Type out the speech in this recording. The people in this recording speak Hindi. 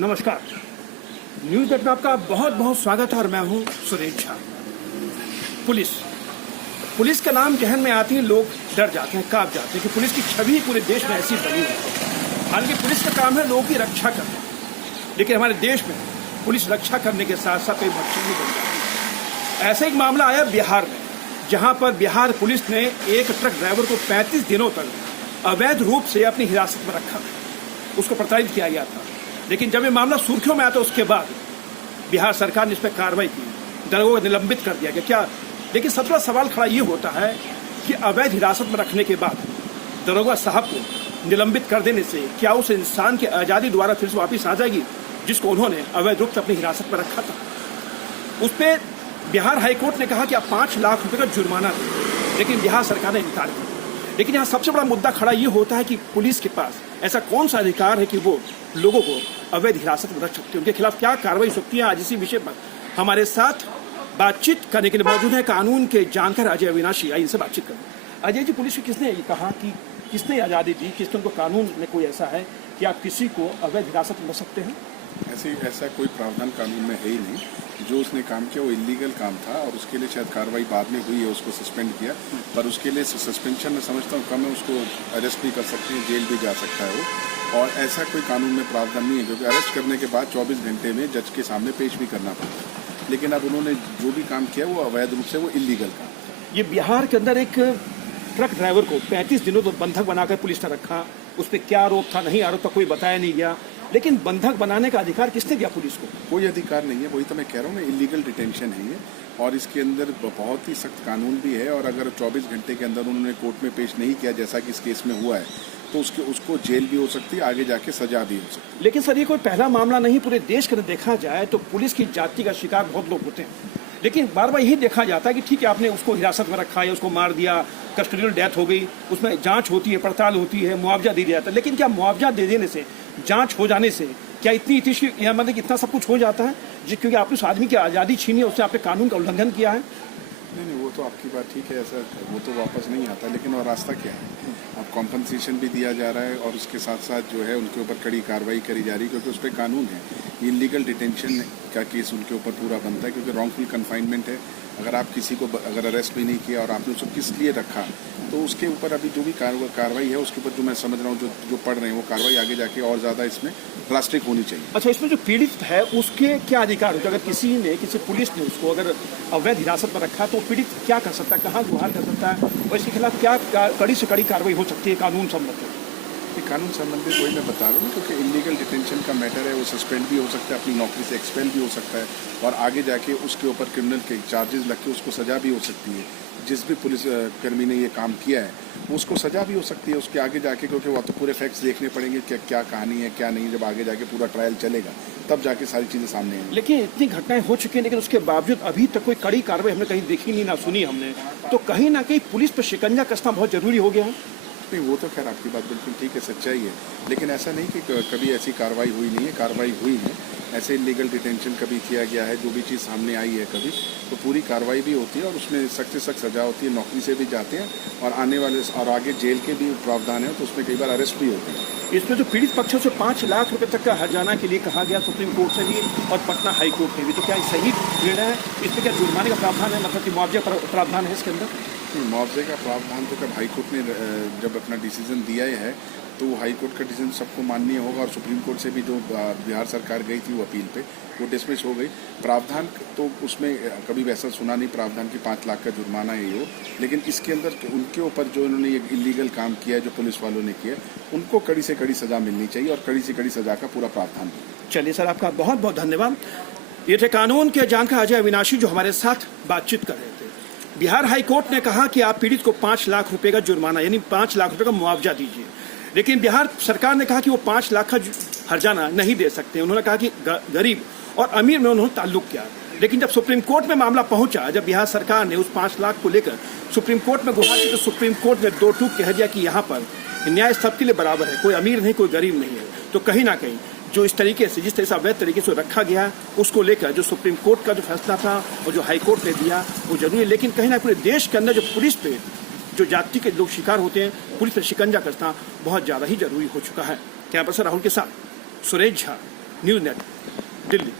नमस्कार। न्यूज़ नेट में आपका बहुत बहुत स्वागत है और मैं हूं सुरेश झा। पुलिस का नाम जहन में आते ही लोग डर जाते हैं, कांप जाते हैं कि पुलिस की छवि पूरे देश में ऐसी बनी है। हालांकि पुलिस का काम है लोगों की रक्षा करना, लेकिन हमारे देश में पुलिस रक्षा करने के साथ साथ एक भक्षक भी बन जाती है। ऐसा एक मामला आया बिहार में, जहां पर बिहार पुलिस ने एक ट्रक ड्राइवर को 35 दिनों तक अवैध रूप से अपनी हिरासत में रखा, उसको प्रताड़ित किया गया था। लेकिन जब ये मामला सुर्खियों में आया तो उसके बाद बिहार सरकार ने इस पर कार्रवाई की, दरोगा को निलंबित कर दिया गया। क्या लेकिन सबसे बड़ा सवाल खड़ा ये होता है कि अवैध हिरासत में रखने के बाद दरोगा साहब को निलंबित कर देने से क्या उस इंसान की आज़ादी दोबारा फिर से वापस आ जाएगी जिसको उन्होंने अवैध रूप से अपनी हिरासत में रखा था। उस पर बिहार हाईकोर्ट ने कहा कि आप 5 लाख रुपए का जुर्माना दें, लेकिन बिहार सरकार ने इनकार किया। लेकिन यहाँ सबसे बड़ा मुद्दा खड़ा ये होता है कि पुलिस के पास ऐसा कौन सा अधिकार है कि वो लोगों को अवैध हिरासत में रख सकते हैं, उनके खिलाफ क्या कार्रवाई हो सकती है। आज इसी विषय पर हमारे साथ बातचीत करने के लिए मौजूद है कानून के जानकार अजय अविनाशी। आइए इनसे बातचीत करें। अजय जी, पुलिस को किसने ये कहा कि किसने आज़ादी दी, किसने उनको कानून में कोई ऐसा है कि आप किसी को अवैध हिरासत में रख सकते हैं? ऐसा कोई प्रावधान कानून में है ही नहीं। जो उसने काम किया वो इलीगल काम था और उसके लिए शायद कार्रवाई बाद में हुई है, उसको सस्पेंड किया। पर उसके लिए सस्पेंशन में समझता हूँ कम है, उसको अरेस्ट भी कर सकते हैं, जेल भी जा सकता है वो। और ऐसा कोई कानून में प्रावधान नहीं है, क्योंकि अरेस्ट करने के बाद 24 घंटे में जज के सामने पेश भी करना पड़ता है। लेकिन अब उन्होंने जो भी काम किया वो अवैध रूप से वो इलीगल काम। ये बिहार के अंदर एक ट्रक ड्राइवर को 35 दिनों तक बंधक बनाकर पुलिस ने रखा। उस पर क्या आरोप था, नहीं आरोप था, कोई बताया नहीं गया। लेकिन बंधक बनाने का अधिकार किसने दिया पुलिस को? कोई अधिकार नहीं है, वही तो मैं कह रहा हूँ ना, इलीगल डिटेंशन है ये। और इसके अंदर बहुत ही सख्त कानून भी है। और अगर 24 घंटे के अंदर उन्होंने कोर्ट में पेश नहीं किया जैसा कि इस केस में हुआ है, तो उसको जेल भी हो सकती है, आगे जाके सजा भी हो सकती है। लेकिन सर, ये कोई पहला मामला नहीं। पूरे देश के अंदर देखा जाए तो पुलिस की जाति का शिकार बहुत लोग होते हैं, लेकिन बार बार यही देखा जाता है कि ठीक है, आपने उसको हिरासत में रखा है, उसको मार दिया, कस्टोडियल डेथ हो गई, उसमें जांच होती है, पड़ताल होती है, मुआवजा दे दिया जाता है। लेकिन क्या मुआवजा दे देने से, जांच हो जाने से क्या मतलब इतना सब कुछ हो जाता है? क्योंकि आपने उस आदमी की आज़ादी छीनी है, उससे आपने कानून का उल्लंघन किया है। नहीं, वो तो आपकी बात ठीक है, ऐसा वो तो वापस नहीं आता। लेकिन और रास्ता क्या है? अब कॉम्पनसेशन भी दिया जा रहा है और उसके साथ साथ जो है उनके ऊपर कड़ी कार्रवाई करी जा रही है, क्योंकि उस पर कानून है। इलीगल डिटेंशन का केस उनके ऊपर पूरा बनता है, क्योंकि रॉन्गफुल कन्फाइनमेंट है। अगर आप किसी को अगर अरेस्ट भी नहीं किया और आपने उसको किस लिए रखा, तो उसके ऊपर अभी जो भी कार्रवाई है उसके ऊपर जो मैं समझ रहा हूँ, जो पढ़ रहे हैं, वो कार्रवाई आगे जाके और ज़्यादा इसमें ड्रास्टिक होनी चाहिए। अच्छा, इसमें जो पीड़ित है उसके क्या अधिकार होते हैं? अगर किसी पुलिस ने उसको अगर अवैध हिरासत में रखा तो पीड़ित क्या कर सकता है, कहाँ गुहार कर सकता है, और इसके खिलाफ क्या कड़ी से कड़ी कार्रवाई हो सकती है कानून संबंधित? कानून संबंधित वही मैं बता रहा हूँ, क्योंकि इलीगल डिटेंशन का मैटर है, वो सस्पेंड भी हो सकता है, अपनी नौकरी से एक्सपेल भी हो सकता है, और आगे जाके उसके ऊपर क्रिमिनल के चार्जेस लग के उसको सजा भी हो सकती है। जिस भी पुलिस कर्मी ने ये काम किया है उसको सजा भी हो सकती है उसके आगे जाके, क्योंकि वो तो पूरे फैक्ट्स देखने पड़ेंगे कि क्या कहानी है क्या नहीं। जब आगे जाके पूरा ट्रायल चलेगा तब जाके सारी चीज़ें सामने आएंगी। लेकिन इतनी घटनाएं हो चुकी हैं, लेकिन उसके बावजूद अभी तक कोई कड़ी कार्रवाई हमने कहीं देखी नहीं, ना सुनी हमने। तो कहीं ना कहीं पुलिस पर शिकंजा कसना बहुत जरूरी हो गया है। नहीं, वो तो खैर आपकी बात बिल्कुल ठीक है, सच्चाई है। लेकिन ऐसा नहीं कि कभी ऐसी कार्रवाई हुई नहीं है, कार्रवाई हुई है। ऐसे इलीगल डिटेंशन कभी किया गया है, जो भी चीज़ सामने आई है कभी, तो पूरी कार्रवाई भी होती है और उसमें सख्त से सख्त सजा होती है, नौकरी से भी जाते हैं और आने वाले और आगे जेल के भी प्रावधान है, तो उसमें कई बार अरेस्ट भी होते हैं। इसमें जो पीड़ित पक्षों से 5 लाख रुपए तक का हर्जाना के लिए कहा गया सुप्रीम कोर्ट से भी और पटना हाई कोर्ट ने भी, तो क्या सही निर्णय है? इसमें क्या जुर्माने का प्रावधान है, मतलब कि मुआवजे का प्रावधान है इसके अंदर? मुआवजे का प्रावधान तो कब हाई कोर्ट ने जब अपना डिसीजन दिया है तो हाई कोर्ट का डिसीजन सबको माननीय होगा। और सुप्रीम कोर्ट से भी जो बिहार सरकार गई थी वो अपील पे, वो डिसमिस हो गई। प्रावधान तो उसमें कभी वैसा सुना नहीं प्रावधान की 5 लाख का जुर्माना है ये, लेकिन इसके अंदर उनके ऊपर जो इन्होंने ये इलीगल काम किया है, जो पुलिस वालों ने किया, उनको कड़ी से कड़ी सजा मिलनी चाहिए और कड़ी से कड़ी सजा का पूरा प्रावधान। चलिए सर, आपका बहुत बहुत धन्यवाद। ये थे कानून के जानकार अजय अविनाशी जो हमारे साथ बातचीत कर रहे थे। बिहार हाई कोर्ट ने कहा कि आप पीड़ित को 5 लाख रुपए का जुर्माना यानी 5 लाख रुपए का मुआवजा दीजिए, लेकिन बिहार सरकार ने कहा कि वो 5 लाख का हर्जाना नहीं दे सकते। उन्होंने कहा कि गरीब और अमीर में उन्होंने ताल्लुक किया। लेकिन जब सुप्रीम कोर्ट में मामला पहुंचा, जब बिहार सरकार ने उस 5 लाख को लेकर सुप्रीम कोर्ट में गुहार की, तो सुप्रीम कोर्ट ने 2 टूक कह दिया कि यहाँ पर न्याय सबके लिए बराबर है, कोई अमीर नहीं, कोई गरीब नहीं है। तो कहीं ना कहीं जो इस तरीके से, जिस तरह से अवैध तरीके से रखा गया, उसको लेकर जो सुप्रीम कोर्ट का जो फैसला था और जो हाई कोर्ट ने दिया वो जरूरी है। लेकिन कहीं ना पूरे देश के अंदर जो पुलिस पे जो जाति के लोग शिकार होते हैं, पुलिस पर शिकंजा कसना बहुत ज़्यादा ही जरूरी हो चुका है। कैमरा पर्सन राहुल के साथ सुरेश झा, न्यूज़ नेट, दिल्ली।